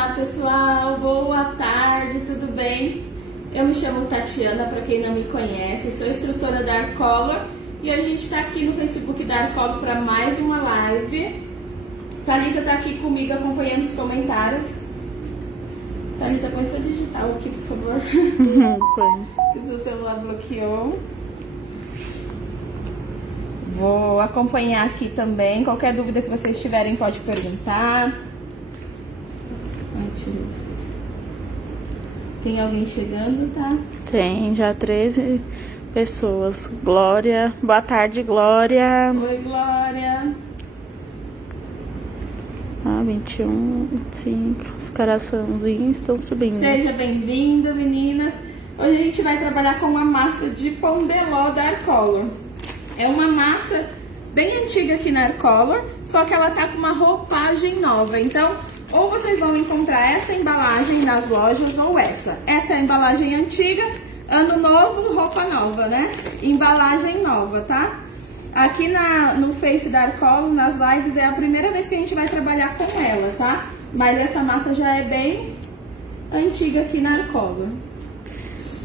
Olá pessoal, boa tarde, tudo bem? Eu me chamo Tatiana, para quem não me conhece, sou instrutora da Arcolor e hoje a gente está aqui no Facebook da Arcolor para mais uma live. Thalita está aqui comigo acompanhando os comentários. Thalita, põe seu digital aqui, por favor. Que seu celular bloqueou. Vou acompanhar aqui também. Qualquer dúvida que vocês tiverem pode perguntar. Tem alguém chegando, tá? Tem, já 13 pessoas. Glória, boa tarde, Glória. Oi, Glória. 21, 25, os coraçãozinhos estão subindo. Seja bem-vindo, meninas. Hoje a gente vai trabalhar com uma massa de pão de ló da Arcolor. É uma massa bem antiga aqui na Arcolor, só que ela tá com uma roupagem nova. Então, ou vocês vão encontrar essa embalagem nas lojas ou essa. Essa é a embalagem antiga, ano novo, roupa nova, né? Embalagem nova, tá? Aqui no Face da Arcolor, nas lives, é a primeira vez que a gente vai trabalhar com ela, tá? Mas essa massa já é bem antiga aqui na Arcolor.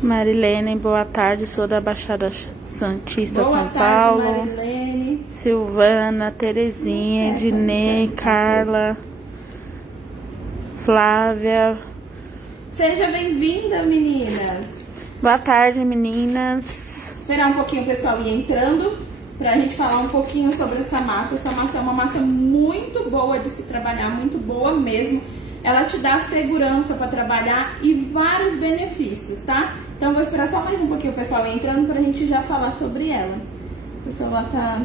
Marilene, boa tarde, sou da Baixada Santista, Boa São tarde, Paulo. Marilene. Silvana, Terezinha, Ednei, Carla, Flávia. Seja bem-vinda, meninas. Boa tarde, meninas. Esperar um pouquinho o pessoal ir entrando pra gente falar um pouquinho sobre essa massa. Essa massa é uma massa muito boa de se trabalhar, muito boa mesmo. Ela te dá segurança para trabalhar e vários benefícios, tá? Então vou esperar só mais um pouquinho o pessoal ir entrando pra gente já falar sobre ela. Seu celular tá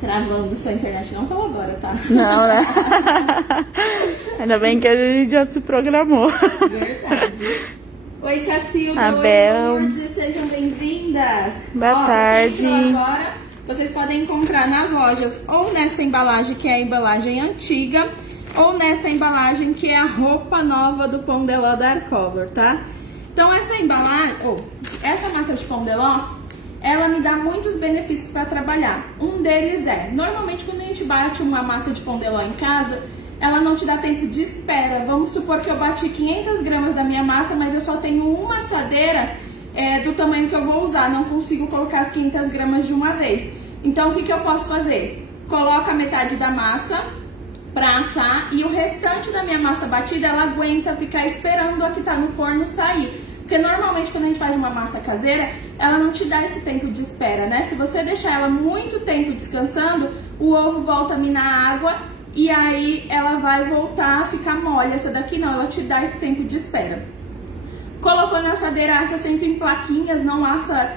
travando, sua internet não colabora, tá? Não, né? Ainda bem que a gente já se programou. Verdade. Oi, Cacilda, Abel. oi, Lourdes, sejam bem-vindas. Boa tarde. Agora, vocês podem encontrar nas lojas ou nesta embalagem, que é a embalagem antiga, ou nesta embalagem, que é a roupa nova do pão de ló da Arcolor, tá? Então, essa embalagem, essa massa de pão de ló, ela me dá muitos benefícios para trabalhar. Um deles é, normalmente quando a gente bate uma massa de pão de ló em casa, ela não te dá tempo de espera. Vamos supor que eu bati 500 gramas da minha massa, mas eu só tenho uma assadeira do tamanho que eu vou usar. Não consigo colocar as 500 gramas de uma vez. Então, o que eu posso fazer? Coloco a metade da massa para assar e o restante da minha massa batida, ela aguenta ficar esperando a que tá no forno sair. Porque normalmente quando a gente faz uma massa caseira, ela não te dá esse tempo de espera, né? Se você deixar ela muito tempo descansando, o ovo volta a minar água e aí ela vai voltar a ficar mole. Essa daqui não, ela te dá esse tempo de espera. Colocou na assadeira, assa sempre em plaquinhas, não assa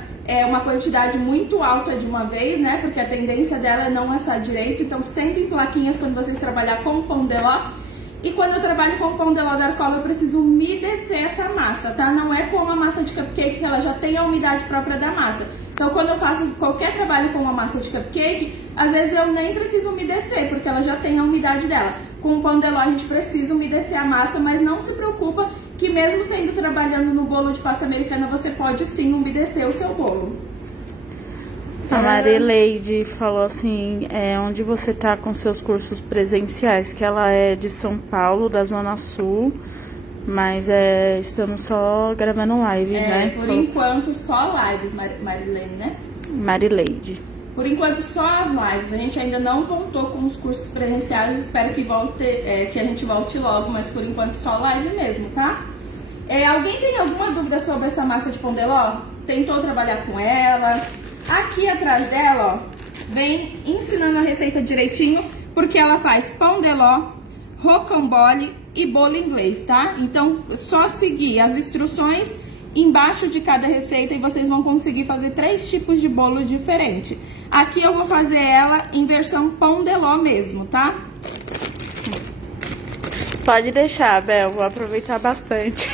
uma quantidade muito alta de uma vez, né? Porque a tendência dela é não assar direito. Então sempre em plaquinhas quando vocês trabalhar com pão de ló. E quando eu trabalho com pão de ló da Arcolor, eu preciso umedecer essa massa, tá? Não é como a massa de cupcake, que ela já tem a umidade própria da massa. Então, quando eu faço qualquer trabalho com uma massa de cupcake, às vezes eu nem preciso umedecer, porque ela já tem a umidade dela. Com o pão de ló, a gente precisa umedecer a massa, mas não se preocupa que mesmo sendo trabalhando no bolo de pasta americana, você pode sim umedecer o seu bolo. A Marileide falou assim, onde você tá com seus cursos presenciais, que ela é de São Paulo, da Zona Sul, mas estamos só gravando lives, né? Por enquanto só lives, Marilene, né? Marileide. Por enquanto só as lives, a gente ainda não voltou com os cursos presenciais, espero que que a gente volte logo, mas por enquanto só live mesmo, tá? Alguém tem alguma dúvida sobre essa massa de pão de ló? Tentou trabalhar com ela? Aqui atrás dela, ó, vem ensinando a receita direitinho, porque ela faz pão de ló, rocambole e bolo inglês, tá? Então, só seguir as instruções embaixo de cada receita e vocês vão conseguir fazer 3 tipos de bolo diferentes. Aqui eu vou fazer ela em versão pão de ló mesmo, tá? Pode deixar, Bel, vou aproveitar bastante.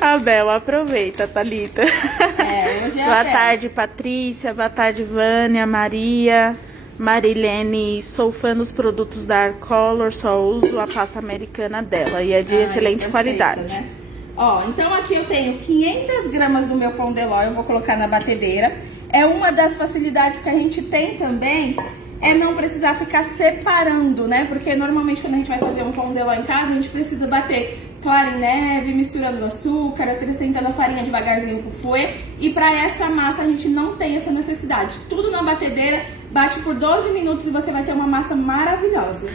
A Bel, aproveita, Thalita. Hoje é boa tarde, Patrícia. Boa tarde, Vânia, Maria, Marilene. Sou fã dos produtos da Arcolor, só uso a pasta americana dela e é de excelente qualidade. Né? Ó, então aqui eu tenho 500 gramas do meu pão de ló, eu vou colocar na batedeira. É uma das facilidades que a gente tem também é não precisar ficar separando, né? Porque normalmente quando a gente vai fazer um pão de ló em casa, a gente precisa bater clara em neve, misturando o açúcar, acrescentando a farinha devagarzinho pro fouet. E para essa massa a gente não tem essa necessidade. Tudo na batedeira, bate por 12 minutos e você vai ter uma massa maravilhosa.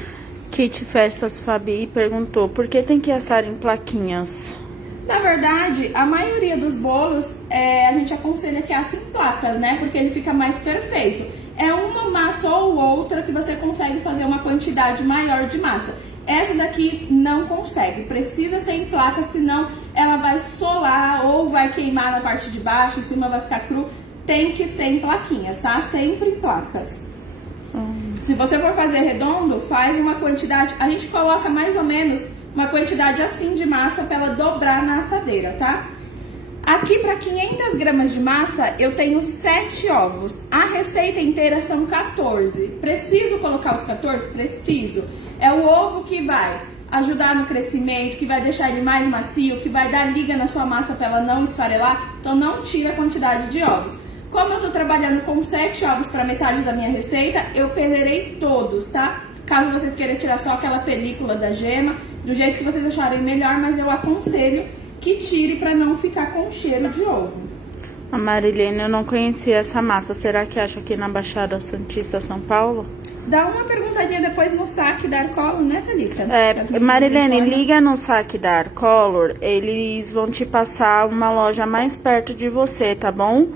Kit Festas Fabi perguntou, por que tem que assar em plaquinhas? Na verdade, a maioria dos bolos a gente aconselha que asse em placas, né? Porque ele fica mais perfeito. É uma massa ou outra que você consegue fazer uma quantidade maior de massa. Essa daqui não consegue, precisa ser em placa, senão ela vai solar ou vai queimar na parte de baixo, em cima vai ficar cru. Tem que ser em plaquinhas, tá? Sempre em placas. Se você for fazer redondo, faz uma quantidade, a gente coloca mais ou menos uma quantidade assim de massa para ela dobrar na assadeira, tá? Aqui para 500 gramas de massa eu tenho 7 ovos, a receita inteira são 14. Preciso colocar os 14? Preciso. É o ovo que vai ajudar no crescimento, que vai deixar ele mais macio, que vai dar liga na sua massa para ela não esfarelar, então não tira a quantidade de ovos. Como eu tô trabalhando com 7 ovos para metade da minha receita, eu peneirei todos, tá? Caso vocês queiram tirar só aquela película da gema, do jeito que vocês acharem melhor, mas eu aconselho que tire para não ficar com cheiro de ovo. A Marilene, eu não conhecia essa massa. Será que acha aqui na Baixada Santista, São Paulo? Dá uma perguntadinha depois no saque da Arcolor, né, Thalita? Marilene, liga no saque da Arcolor, eles vão te passar uma loja mais perto de você, tá bom?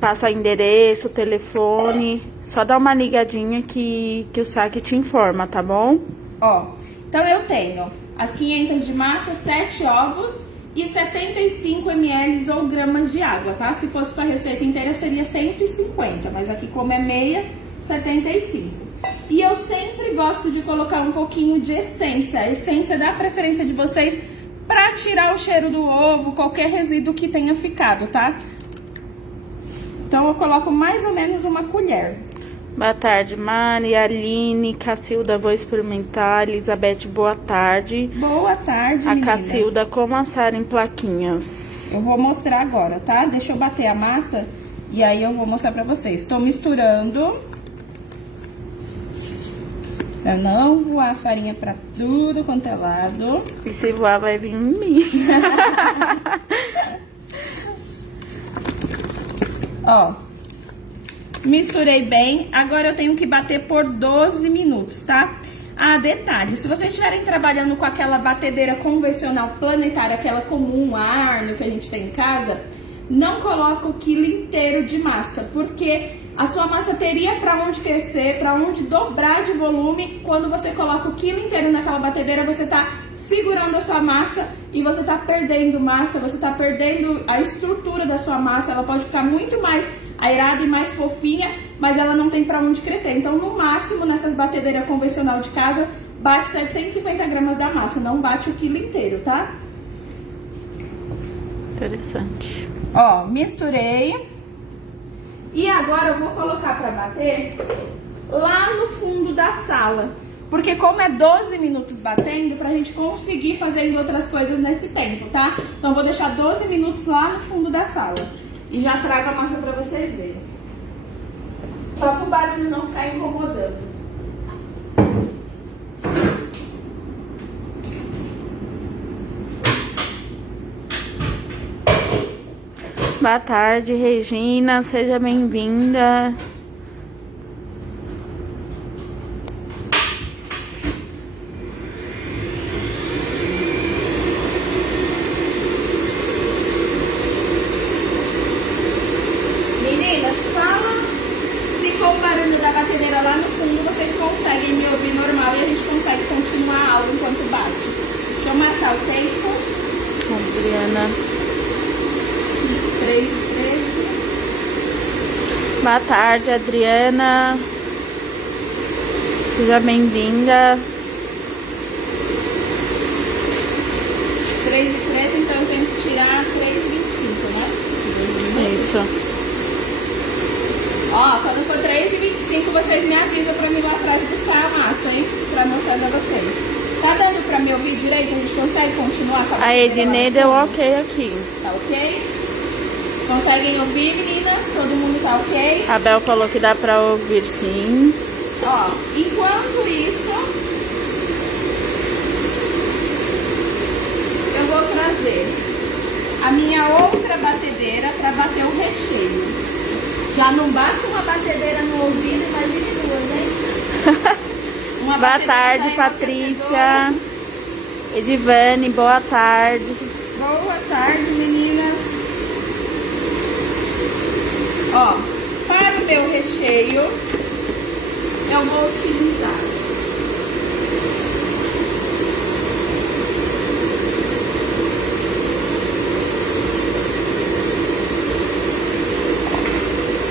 Passa endereço, telefone, só dá uma ligadinha que o saque te informa, tá bom? Ó, então eu tenho as 500 de massa, 7 ovos e 75 ml ou gramas de água, tá? Se fosse para a receita inteira seria 150, mas aqui como é meia, 75. E eu sempre gosto de colocar um pouquinho de essência. A essência da preferência de vocês para tirar o cheiro do ovo, qualquer resíduo que tenha ficado, tá? Então eu coloco mais ou menos uma colher. Boa tarde, Mari, Aline, Cacilda, vou experimentar. Elizabeth, boa tarde. Boa tarde, a meninas. Cacilda, como assar em plaquinhas? Eu vou mostrar agora, tá? Deixa eu bater a massa e aí eu vou mostrar pra vocês. Estou misturando pra não voar a farinha pra tudo quanto é lado. E se voar, vai vir em mim. Ó, misturei bem. Agora eu tenho que bater por 12 minutos, tá? Ah, detalhe, se vocês estiverem trabalhando com aquela batedeira convencional planetária, aquela comum, a Arno que a gente tem em casa, não coloca o quilo inteiro de massa, porque a sua massa teria para onde crescer, para onde dobrar de volume. Quando você coloca o quilo inteiro naquela batedeira, você tá segurando a sua massa e você tá perdendo massa, você tá perdendo a estrutura da sua massa. Ela pode ficar muito mais airada e mais fofinha, mas ela não tem para onde crescer. Então, no máximo, nessas batedeiras convencional de casa, bate 750 gramas da massa, não bate o quilo inteiro, tá? Interessante. Ó, misturei. E agora eu vou colocar pra bater lá no fundo da sala. Porque como é 12 minutos batendo, pra gente conseguir fazendo outras coisas nesse tempo, tá? Então eu vou deixar 12 minutos lá no fundo da sala. E já trago a massa pra vocês verem. Só pro barulho não ficar incomodando. Boa tarde, Regina, seja bem-vinda. Meninas, fala se com o barulho da batedeira lá no fundo vocês conseguem me ouvir normal e a gente consegue continuar a aula enquanto bate. Deixa eu marcar o tempo. Adriana. 3 e 13. Boa tarde, Adriana. Seja bem-vinda. 3 e 13, então eu tenho que tirar 3 e 25, né? Isso. Ó, quando for 3 e 25, vocês me avisam pra mim ir lá atrás buscar a massa, hein? Pra mostrar pra vocês. Tá dando pra me ouvir direito? A gente consegue continuar com a Ednei deu ok aqui. Tá ok? Conseguem ouvir, meninas? Todo mundo tá ok? A Bel falou que dá pra ouvir, sim. Ó, enquanto isso, eu vou trazer a minha outra batedeira para bater o recheio. Já não basta uma batedeira no ouvido, imagine duas, hein? Boa tarde, Patrícia. Edivane, boa tarde. Boa tarde, meninas. Ó, para o meu recheio, eu vou utilizar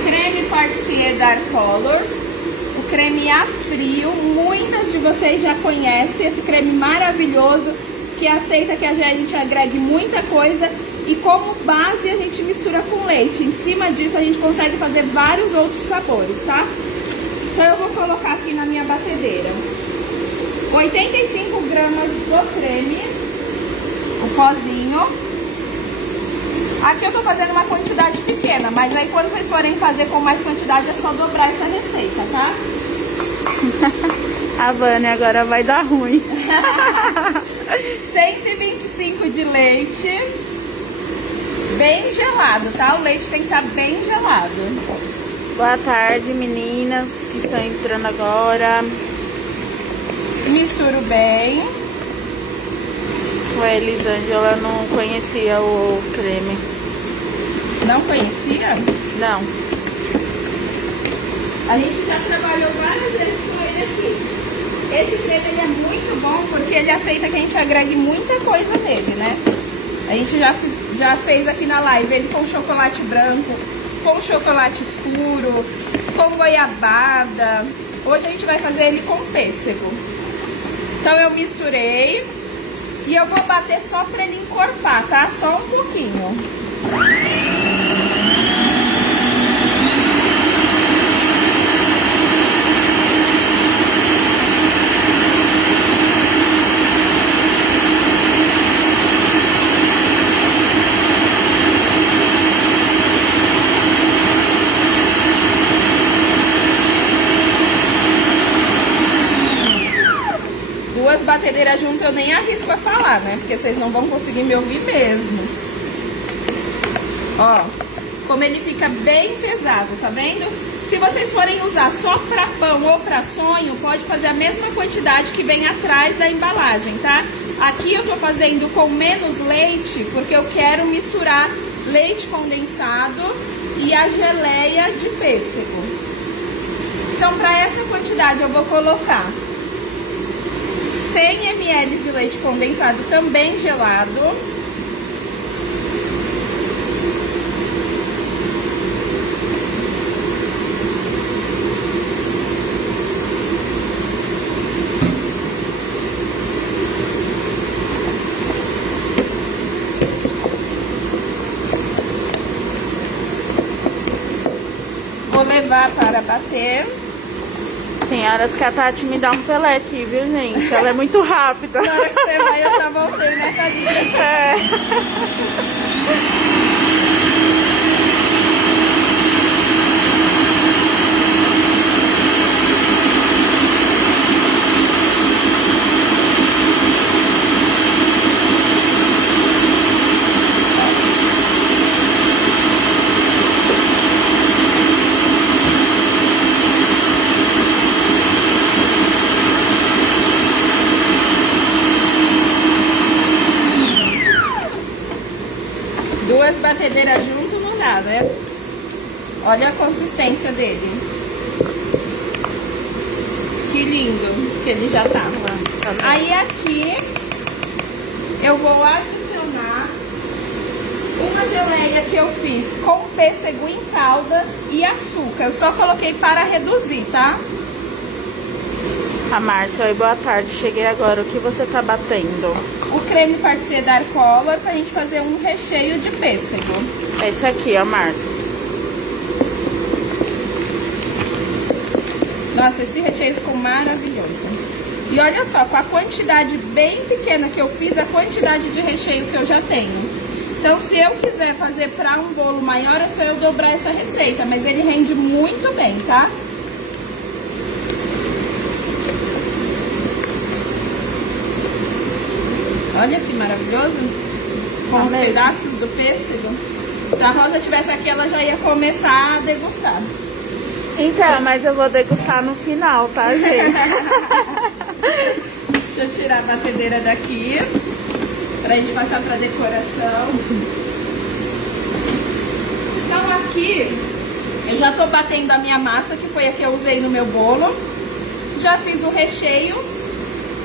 creme Partier Dark Color, o creme a frio. Muitas de vocês já conhecem esse creme maravilhoso que aceita que a gente agregue muita coisa e como base a gente mistura com leite. Em cima disso a gente consegue fazer vários outros sabores, tá? Então eu vou colocar aqui na minha batedeira 85 gramas do creme, o pozinho. Aqui eu tô fazendo uma quantidade pequena, mas aí quando vocês forem fazer com mais quantidade é só dobrar essa receita, tá? A Vânia agora vai dar ruim. 125 de leite, bem gelado, tá? O leite tem que estar bem gelado. Boa tarde, meninas que estão entrando agora. Misturo bem. A Elisângela não conhecia o creme. Não conhecia? Não. A gente já trabalhou várias vezes com ele aqui. Esse creme ele é muito bom porque ele aceita que a gente agregue muita coisa nele, né? A gente já fez aqui na live ele com chocolate branco, com chocolate escuro, com goiabada. Hoje a gente vai fazer ele com pêssego. Então eu misturei e eu vou bater só pra ele encorpar, tá? Só um pouquinho. Duas batedeiras juntas eu nem arrisco a falar, né? Porque vocês não vão conseguir me ouvir mesmo. Ó, como ele fica bem pesado, tá vendo? Se vocês forem usar só pra pão ou pra sonho, pode fazer a mesma quantidade que vem atrás da embalagem, tá? Aqui eu tô fazendo com menos leite, porque eu quero misturar leite condensado e a geleia de pêssego. Então, pra essa quantidade eu vou colocar 100 ml de leite condensado também gelado. Vou levar para bater. Tem horas que a Tati me dá um pelé aqui, viu, gente? Ela é muito rápida. Na hora que você vai, eu já voltei, né, Tadinha? É. Duas batedeiras junto não dá, né? Olha a consistência dele. Que lindo que ele já tá. Aí aqui eu vou adicionar uma geleia que eu fiz com pêssego em caldas e açúcar. Eu só coloquei para reduzir, tá? A Márcia, oi, boa tarde. Cheguei agora. O que você tá batendo? O creme Partier Dark Color pra gente fazer um recheio de pêssego. Esse aqui, ó, Márcia. Nossa, esse recheio ficou maravilhoso. E olha só, com a quantidade bem pequena que eu fiz, a quantidade de recheio que eu já tenho. Então, se eu quiser fazer pra um bolo maior, é só eu dobrar essa receita. Mas ele rende muito bem, tá? Olha que maravilhoso. Com os pedaços do pêssego. Se a Rosa tivesse aqui, ela já ia começar a degustar. Então, mas eu vou degustar no final, tá, gente? Deixa eu tirar a batedeira daqui, pra gente passar pra decoração. Então aqui, eu já tô batendo a minha massa, que foi a que eu usei no meu bolo. Já fiz o recheio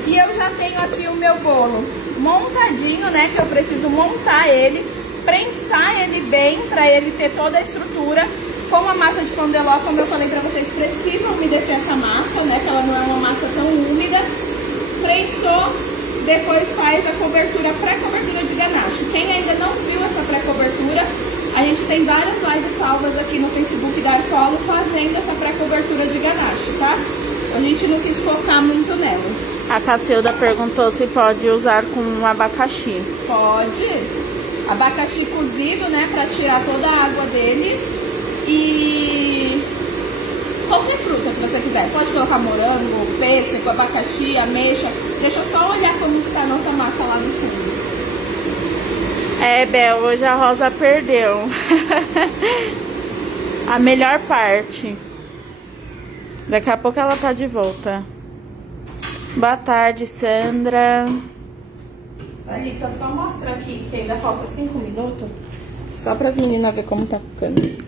e eu já tenho aqui o meu bolo montadinho, né? Que eu preciso montar ele, prensar ele bem, pra ele ter toda a estrutura. Como a massa de pão de ló, como eu falei pra vocês, precisa umedecer essa massa, né? Que ela não é uma massa tão úmida. Prensou, depois faz a cobertura, pré-cobertura de ganache. Quem ainda não viu essa pré-cobertura, a gente tem várias lives salvas aqui no Facebook da Arcolo fazendo essa pré-cobertura de ganache, tá? A gente não quis focar muito nela. A Cacilda perguntou se pode usar com abacaxi. Pode. Abacaxi cozido, né? Pra tirar toda a água dele. E qualquer fruta que você quiser. Pode colocar morango, pêssego, abacaxi, ameixa. Deixa eu só olhar como que tá a nossa massa lá no fundo. É, Bel, hoje a Rosa perdeu. A melhor parte. Daqui a pouco ela tá de volta. Boa tarde, Sandra. Thalita, só mostra aqui que ainda falta 5 minutos. Só para as meninas ver como tá ficando.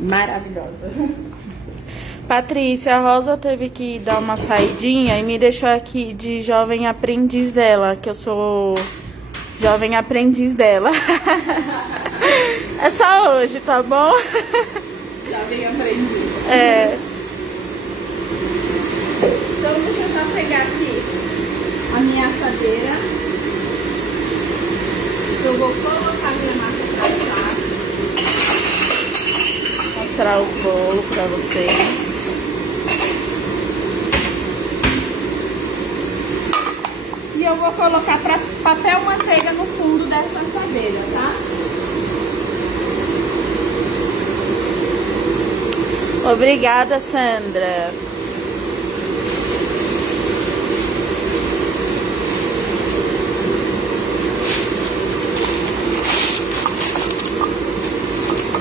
Maravilhosa. Patrícia, a Rosa teve que dar uma saidinha e me deixou aqui de jovem aprendiz dela, que eu sou jovem aprendiz dela. É só hoje, tá bom? Jovem aprendiz. É. Então deixa eu já pegar aqui a minha assadeira. Eu vou colocar minha massa pra assar. Mostrar o bolo pra vocês. E eu vou colocar papel manteiga no fundo dessa assadeira, tá? Obrigada, Sandra.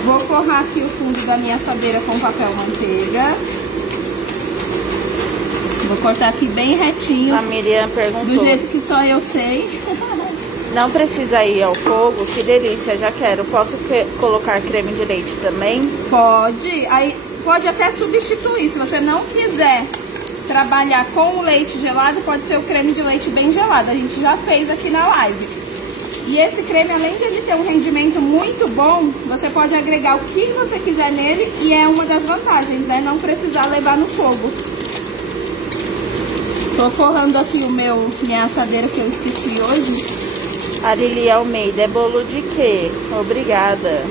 Vou forrar aqui o fundo da minha assadeira com papel manteiga. Vou cortar aqui bem retinho. A Miriam perguntou. Do jeito que só eu sei. Não precisa ir ao fogo? Que delícia, já quero. Posso colocar creme de leite também? Pode. Aí pode até substituir. Se você não quiser trabalhar com o leite gelado, pode ser o creme de leite bem gelado. A gente já fez aqui na live. E esse creme, além de ele ter um rendimento muito bom, você pode agregar o que você quiser nele e é uma das vantagens, né? Não precisar levar no fogo. Tô forrando aqui minha assadeira que eu esqueci hoje. A Lili Almeida, é bolo de quê? Obrigada.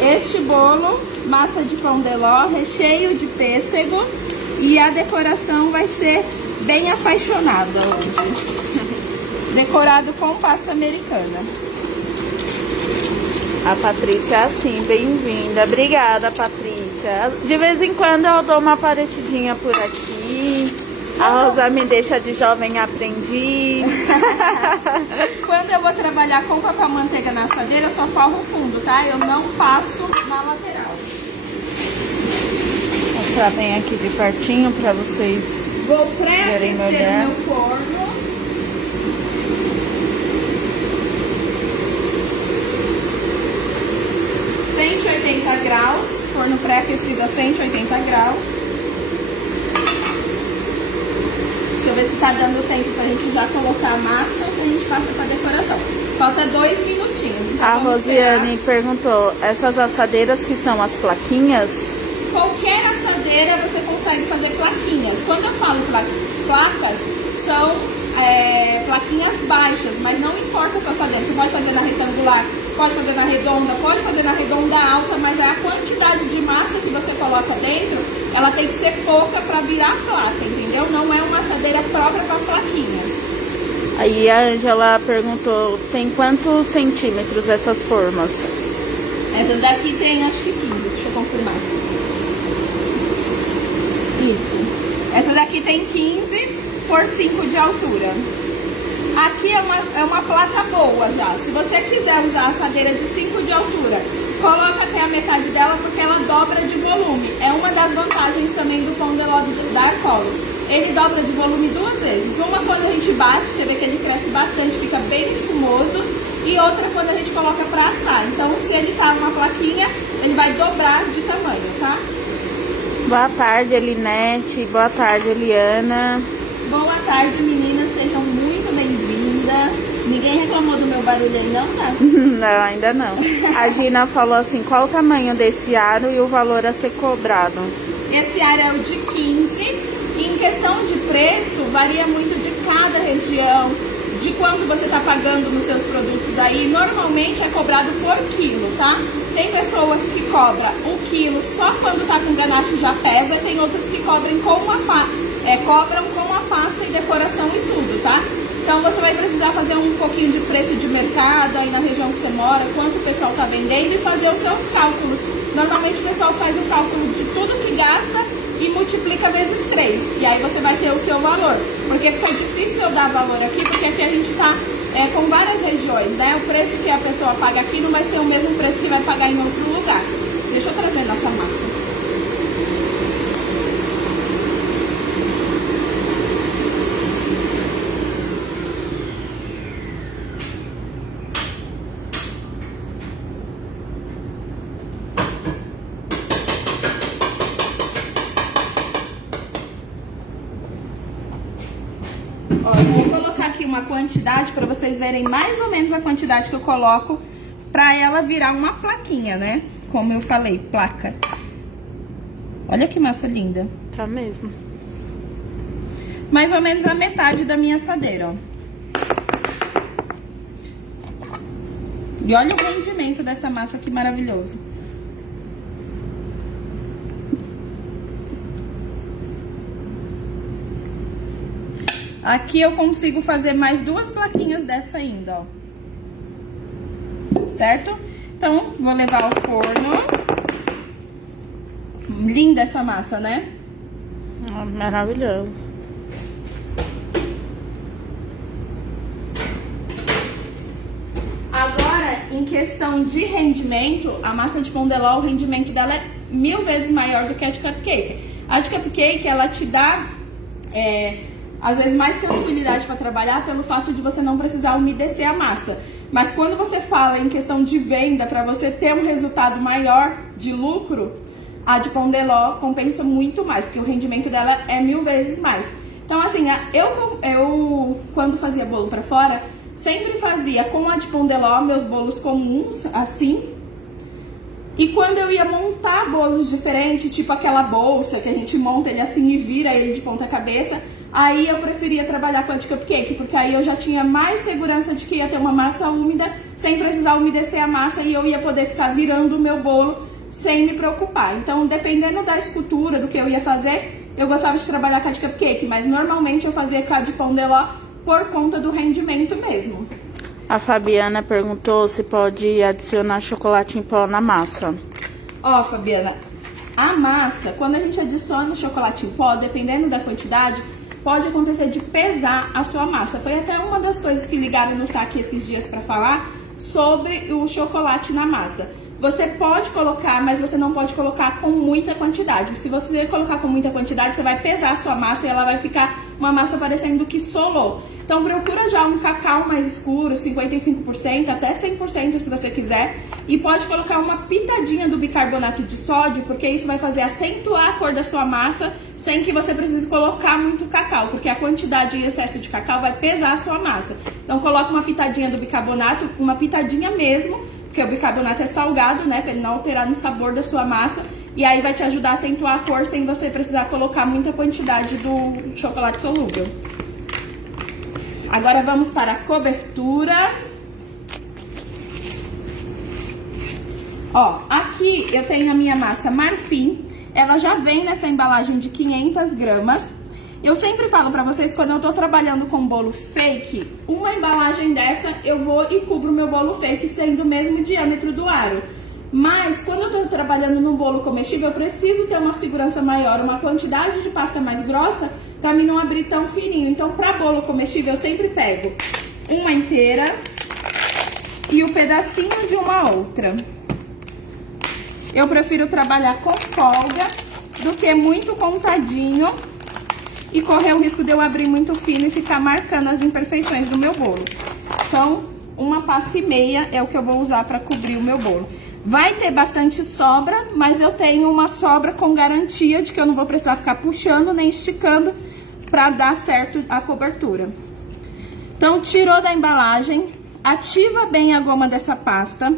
Este bolo, massa de pão de ló, recheio de pêssego e a decoração vai ser bem apaixonada hoje. Decorado com pasta americana. A Patrícia é assim, bem-vinda. Obrigada, Patrícia. De vez em quando eu dou uma aparecidinha por aqui. A Rosa me deixa de jovem aprendiz. Quando eu vou trabalhar com papel manteiga na assadeira, eu só forro o fundo, tá? Eu não passo na lateral. Vou mostrar bem aqui de pertinho pra vocês. Vou pré-aquecer o meu forno. Graus, forno pré-aquecido a 180 graus. Deixa eu ver se tá dando tempo pra gente já colocar a massa e a gente passa pra decoração. Falta 2 minutinhos. Então a Rosiane perguntou, essas assadeiras que são as plaquinhas? Qualquer assadeira você consegue fazer plaquinhas. Quando eu falo placas, são plaquinhas baixas, mas não importa a sua assadeira. Você pode fazer na retangular, pode fazer na redonda, pode fazer na redonda alta, mas a quantidade de massa que você coloca dentro, ela tem que ser pouca para virar placa, entendeu? Não é uma assadeira própria para plaquinhas. Aí a Ângela perguntou, tem quantos centímetros essas formas? Essa daqui tem acho que 15, deixa eu confirmar. Isso. Essa daqui tem 15 por 5 de altura. Aqui é uma placa boa já. Se você quiser usar a assadeira de 5 de altura, coloca até a metade dela porque ela dobra de volume. É uma das vantagens também do pão de ló da Arcolor. Ele dobra de volume 2 vezes. Uma quando a gente bate, você vê que ele cresce bastante, fica bem espumoso. E outra quando a gente coloca pra assar. Então, se ele tá numa plaquinha, ele vai dobrar de tamanho, tá? Boa tarde, Elinete. Boa tarde, Eliana. Boa tarde, meninas. Sejam muito bem-vindas. Ninguém reclamou do meu barulho aí, não, tá? Não, ainda não. A Gina falou assim, qual o tamanho desse aro e o valor a ser cobrado? Esse aro é o de 15. E em questão de preço, varia muito de cada região, de quanto você está pagando nos seus produtos aí. Normalmente é cobrado por quilo, tá? Tem pessoas que cobram o quilo só quando tá com ganache já pesa, tem outras que cobram com a pasta e decoração e tudo, tá? Então você vai precisar fazer um pouquinho de preço de mercado aí na região que você mora, quanto o pessoal tá vendendo e fazer os seus cálculos. Normalmente o pessoal faz o cálculo de tudo que gasta e multiplica vezes 3. E aí você vai ter o seu valor. Porque fica difícil eu dar valor aqui, porque aqui a gente tá com várias regiões, né? O preço que a pessoa paga aqui não vai ser o mesmo preço que vai pagar em outro lugar. Deixa eu trazer nossa massa. Ó, eu vou colocar aqui uma quantidade para vocês verem mais ou menos a quantidade que eu coloco para ela virar uma plaquinha, né? Como eu falei, placa. Olha que massa linda. Tá mesmo. Mais ou menos a metade da minha assadeira, ó. E olha o rendimento dessa massa, que maravilhoso. Aqui eu consigo fazer mais 2 plaquinhas dessa ainda, ó. Certo? Então, vou levar ao forno. Linda essa massa, né? Maravilhoso. Agora, em questão de rendimento, a massa de pão de ló, o rendimento dela é 1000 vezes maior do que a de cupcake. A de cupcake, ela te dá... às vezes mais tranquilidade para trabalhar pelo fato de você não precisar umedecer a massa. Mas quando você fala em questão de venda, para você ter um resultado maior de lucro, a de pão de ló compensa muito mais, porque o rendimento dela é 1000 vezes mais. Então assim, eu quando fazia bolo para fora, sempre fazia com a de pão de ló meus bolos comuns, assim. E quando eu ia montar bolos diferentes, tipo aquela bolsa que a gente monta ele assim e vira ele de ponta cabeça, aí eu preferia trabalhar com a de cupcake, porque aí eu já tinha mais segurança de que ia ter uma massa úmida, sem precisar umedecer a massa, e eu ia poder ficar virando o meu bolo sem me preocupar. Então, dependendo da escultura, do que eu ia fazer, eu gostava de trabalhar com a de cupcake, mas normalmente eu fazia com a de pão de ló por conta do rendimento mesmo. A Fabiana perguntou se pode adicionar chocolate em pó na massa. Ó, Fabiana, a massa, quando a gente adiciona o chocolate em pó, dependendo da quantidade, pode acontecer de pesar a sua massa. Foi até uma das coisas que ligaram no saque esses dias para falar sobre o chocolate na massa. Você pode colocar, mas você não pode colocar com muita quantidade. Se você colocar com muita quantidade, você vai pesar a sua massa e ela vai ficar uma massa parecendo que solou. Então procura já um cacau mais escuro, 55%, até 100% se você quiser. E pode colocar uma pitadinha do bicarbonato de sódio, porque isso vai fazer acentuar a cor da sua massa sem que você precise colocar muito cacau, porque a quantidade em excesso de cacau vai pesar a sua massa. Então coloca uma pitadinha do bicarbonato, uma pitadinha mesmo, porque o bicarbonato é salgado, né, para ele não alterar no sabor da sua massa. E aí vai te ajudar a acentuar a cor sem você precisar colocar muita quantidade do chocolate solúvel. Agora vamos para a cobertura. Ó, aqui eu tenho a minha massa marfim. Ela já vem nessa embalagem de 500 gramas. Eu sempre falo pra vocês, quando eu tô trabalhando com bolo fake, uma embalagem dessa eu vou e cubro meu bolo fake sendo o mesmo diâmetro do aro. Mas quando eu tô trabalhando no bolo comestível, eu preciso ter uma segurança maior, uma quantidade de pasta mais grossa, pra mim não abrir tão fininho. Então, pra bolo comestível, eu sempre pego uma inteira e o pedacinho de uma outra. Eu prefiro trabalhar com folga do que muito contadinho e correr o risco de eu abrir muito fino e ficar marcando as imperfeições do meu bolo. Então, uma pasta e meia é o que eu vou usar para cobrir o meu bolo. Vai ter bastante sobra, mas eu tenho uma sobra com garantia de que eu não vou precisar ficar puxando nem esticando para dar certo a cobertura. Então, tirou da embalagem, ativa bem a goma dessa pasta.